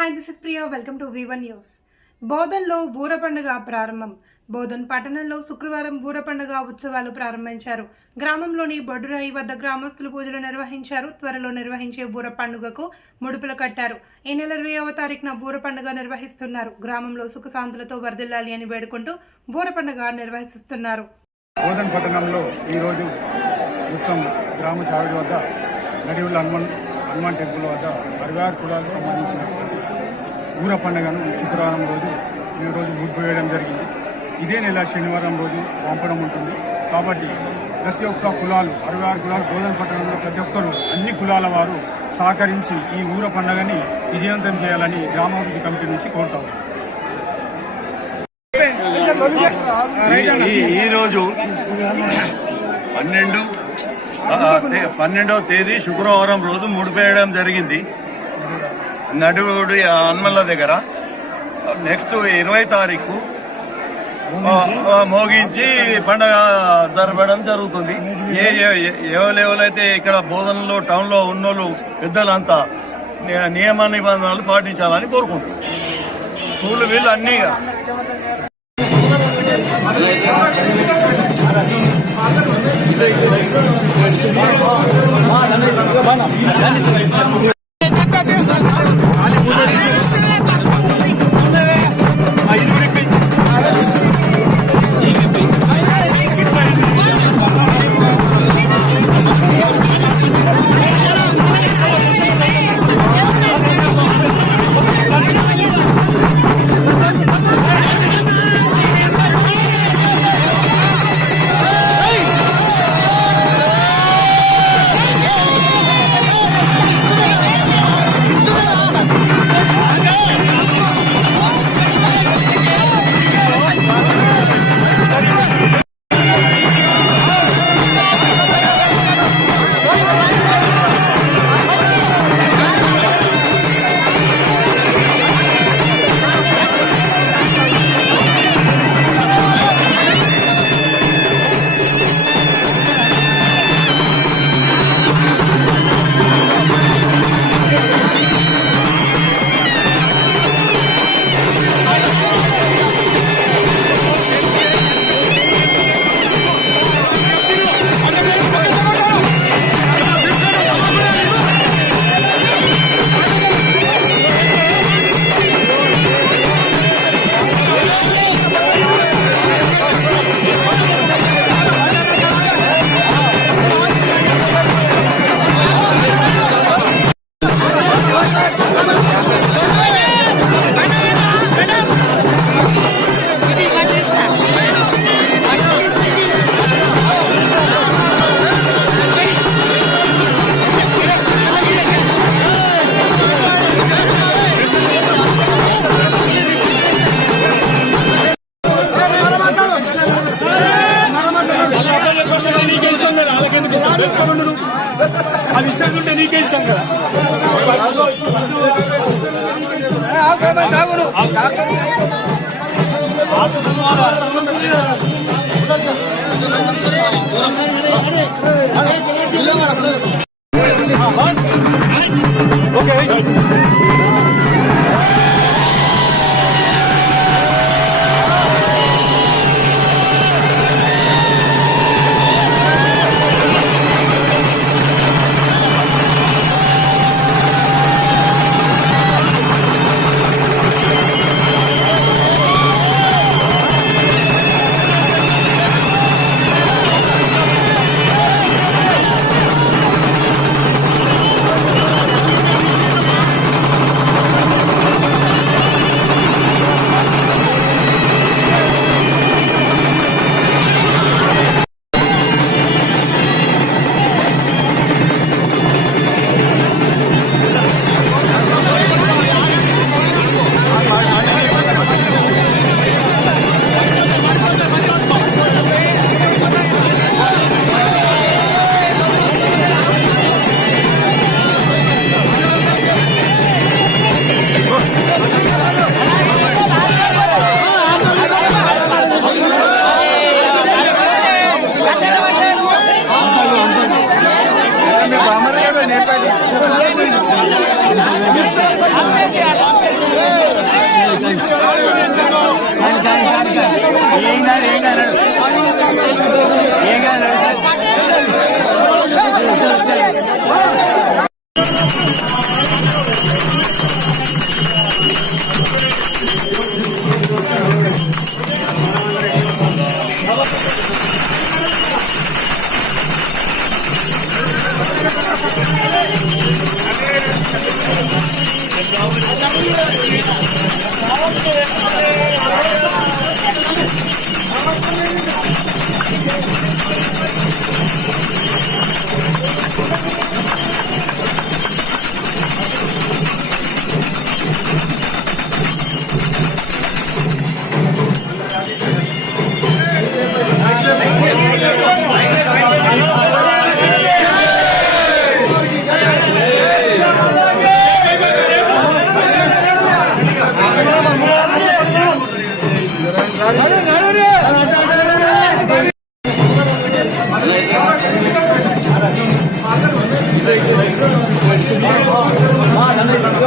Hi this is Priya welcome to వివన్ news బోధన్లో ఊర పండుగ ప్రారంభం. బోధన్ పట్టణంలో శుక్రవారం ఊర పండుగ ఉత్సవాలు ప్రారంభించారు. గ్రామంలోని బొడ్డురాయి వద్ద గ్రామస్తులు పూజలు నిర్వహించారు. త్వరలో నిర్వహించే ఊర పండుగకు ముడుపులు కట్టారు. ఈ నెల ఇరవైవ తారీఖున ఊర పండుగ నిర్వహిస్తున్నారు. గ్రామంలో సుఖశాంతులతో వర్ధిల్లాలి అని వేడుకుంటూ ఊర పండుగ నిర్వహిస్తున్నారు. బోధన్ పట్టణంలో ఈరోజు మొత్తం గ్రామ వద్ద నడివుల హనుమాన్ హనుమాన్ టెంపుల్ వద్ద పరివార కులాలకు సంబంధించిన ఊర పండుగను శుక్రవారం రోజు ఈ రోజు ముగ్గు జరిగింది. ఇదే నెల శనివారం రోజు పంపడం ఉంటుంది. కాబట్టి ప్రతి ఒక్క కులాలు అరవై ఆరు కులాలు గోదావరి పట్టణంలో ప్రతి ఒక్కరూ అన్ని కులాల వారు సహకరించి ఈ ఊర పండుగని విజయవంతం చేయాలని గ్రామాభివృద్ధి కమిటీ నుంచి కోరుతాం. ఈరోజు పన్నెండు పన్నెండవ తేదీ శుక్రవారం రోజు ముడిపేయడం జరిగింది. నడువుడి హనుమల్ల దగ్గర. నెక్స్ట్ ఇరవై తారీఖు మోగించి? పండగ జరపడం జరుగుతుంది. ఏ ఏ- ఎవరు ఎవరైతే ఇక్కడ బోధనలో టౌన్లో ఉన్నోళ్ళు పెద్దలంతా నియమ నిబంధనలు పాటించాలని కోరుకుంటున్నాం. స్కూల్ వీళ్ళు అన్ని Madem, madem, madem, madem, madem, నీకే ఇస్తాం కదా వాళ్ళకెందుకు ఇస్తాం అది ఇచ్చాకుంటే నీకే ఇస్తాం కదా ఓకే আপনি Ich glaube, das ist ein guter Trainer. Mana?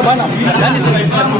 Mana? Mana?